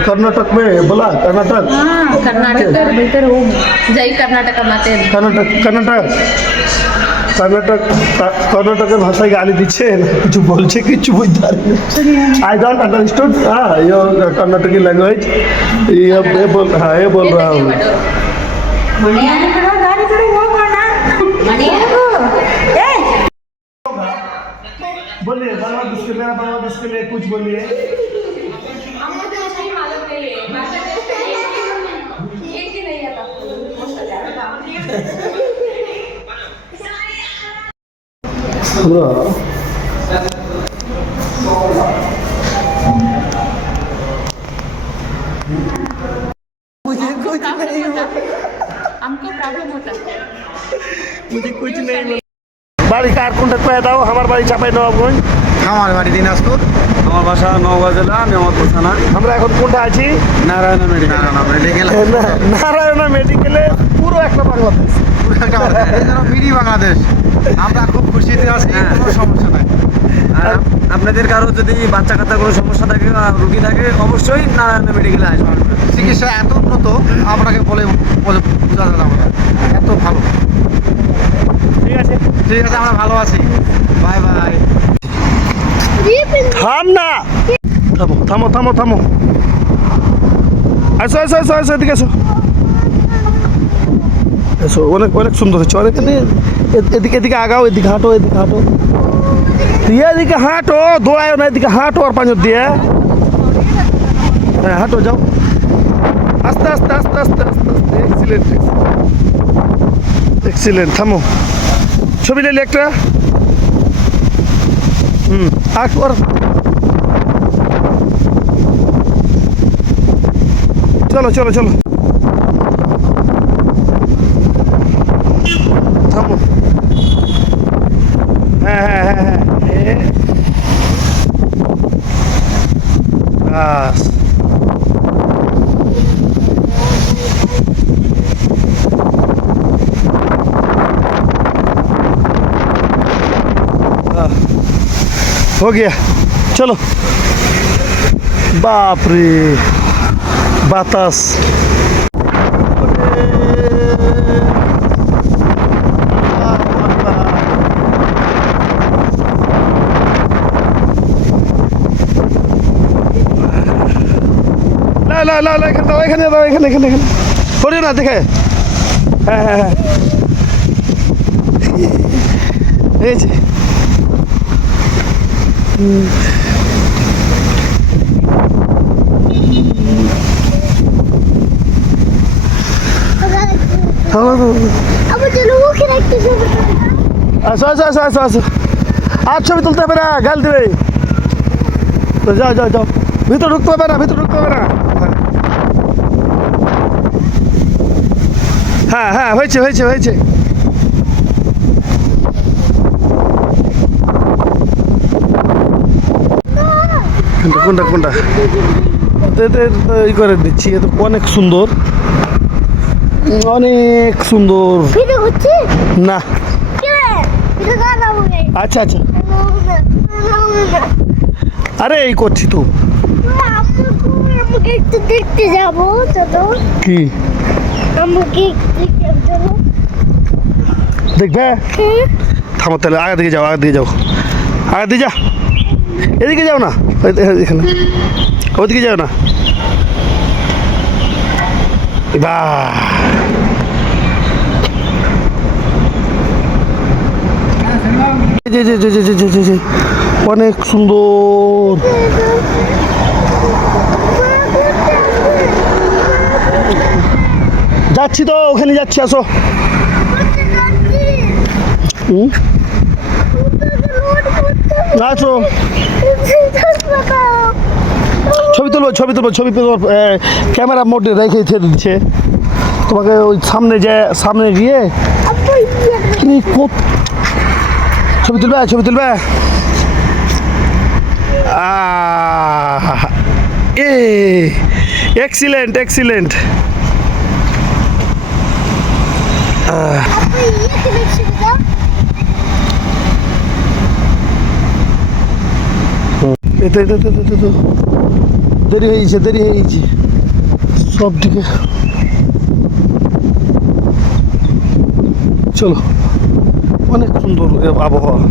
कर्नाटक में बोला कर्नाटक कर्नाटक जय कर्नाटक माते कर्नाटकेর ভাষায় গালি দিচ্ছে কিছু বলছে কিছু বুঝতে পারি I don't understood your Karnataki language ये बोल रहा हूँ बोलिए बांग्लादेश के लिए कुछ बोलिए मुझे कुछ नहीं हमको प्रॉब्लम होता है मुझे कुछ नहीं বাড়ি কার কন্ট্যাক্ট পেয়ে দাও আমার বাড়ি চাপাই নবাবগঞ্জ আমার বাড়ি দিনাজপুর আমার বাসা নওগাঁ জেলা মেমাপুর থানা আমরা এখন কোনটা আছি নারায়ণা মেডিকেল নারায়ণা মেডিকেলে পুরো একটা বাংলাদেশ মিনি বাংলাদেশ আমরা খুব খুশিতে আছি কোনো সমস্যা নাই আর আপনাদের কারো যদি বাচ্চা কাচ্চা কোনো সমস্যা থাকে রুগী থাকে অবশ্যই নারায়ণা মেডিকেলে আসবেন চিকিৎসা এত উন্নত আপনাকে বলে বোঝা যাবে না এত ভালো ঠিক আছে আমরা ভালো আছি বাই বাই থাম না থামো আসো এদিকে এসো অনেক সুন্দর হচ্ছে অনেক এদিকে আগাও এদিকে হাঁটো এদিকে হাঁটো দৌড়ায় না এদিকে হাঁটো আর পাঁচ দিয়ে হ্যাঁ হাঁটো যাও আস্তে এক্সিলেন্ট থামো ছবি নিলে একটা আর চলো থামো হ্যাঁ বাস हो गया चलो बाप रे बातास ला এখানে পড়িও না দেখে হ্যাঁ এই যে আসো আর ছবি তুলতে হবে না গাল দেবে তো যাও ভিতরে ঢুকতে হবে না হ্যাঁ হয়েছে কোনটা ই করে দিচ্ছি এত অনেক সুন্দর না আচ্ছা আরে এই করছি তো দেখতে যাবো কি দেখবে থামো তাহলে আগে দিকে যাও এদিকে যাও না এখানে ওদিকে যাও না অনেক সুন্দর যাচ্ছি তো ওখানে যাচ্ছি আসো আসো ছবি তুলবো ক্যামেরা মোডে রেখে দিচ্ছে তোমাকে ওই সামনে গিয়ে ছবি তুলবে এক্সিলেন্ট এতে দেরি হয়ে গেছে সব দিকে। চলো, অনেক সুন্দর আবহাওয়া।